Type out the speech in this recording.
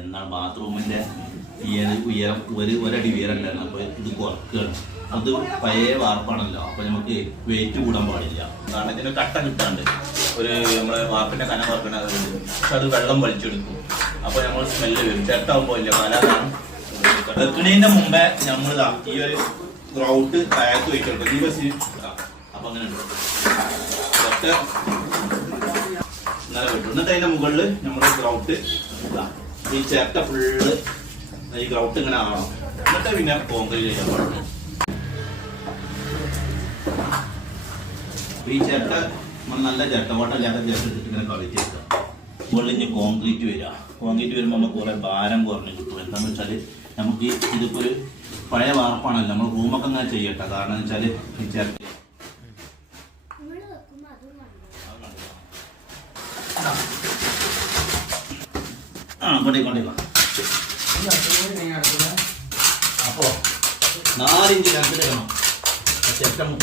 എന്നാൽ ബാത്റൂമിന്റെ ഉയരം ഒരടി ഉയരം ഉണ്ടായിരുന്നു. അപ്പൊ ഇത് കുറക്കുകയാണ്. അത് പഴയ വാർപ്പാണല്ലോ, അപ്പൊ നമുക്ക് വെയിറ്റ് കൂടാൻ പാടില്ല. കാരണം ഇതിന് കട്ട കിട്ടാണ്ട് നമ്മളെ വാർപ്പിന്റെ കന വറക്കണത് അത് വെള്ളം വലിച്ചെടുക്കും. അപ്പൊ നമ്മൾ സ്മെല്ല് വരും. ചെട്ടാവുമ്പോ ഇല്ല പലതാണ്. വെക്കണേന്റെ മുമ്പേ നമ്മൾ ഈ ഒരു ഗ്രൗട്ട് താഴത്ത് വെച്ചെടുക്കും. ഈ ബസ് അപ്പൊ അങ്ങനെ ഉണ്ട് ഇന്നലെ വിട്ടു. എന്നിട്ട് അതിന്റെ മുകളിൽ നമ്മുടെ ഗ്രൗട്ട് ഈ ചേട്ട ഫുള്ള് ഈ ഗ്രൗട്ട് ഇങ്ങനെ ആവണം. എന്നിട്ട് പിന്നെ കോൺക്രീറ്റ് ചെയ്യാൻ പാടില്ല. ഈ ചേട്ട നല്ല ചേട്ടവാട്ടല്ലാത്ത ചേട്ട ഇട്ടിട്ട് ഇങ്ങനെ കളിച്ച് വെക്കാം. മുകളിൽ ഇനി കോൺക്രീറ്റ് വരിക. കോൺക്രീറ്റ് വരുമ്പോൾ നമുക്ക് കുറെ ഭാരം കുറഞ്ഞ് കിട്ടും. എന്താണെന്ന് വെച്ചാൽ നമുക്ക് ഇതിപ്പോ ഒരു പഴയ വാർപ്പാണല്ലോ, നമ്മൾ റൂമൊക്കെ ഇങ്ങനെ ചെയ്യട്ടെ. കാരണം എന്ന് വെച്ചാൽ ഈ ചേട്ട അപ്പോ 4 ഇഞ്ച് കണ്ടിടണം. ചെറ്റ മുട്ട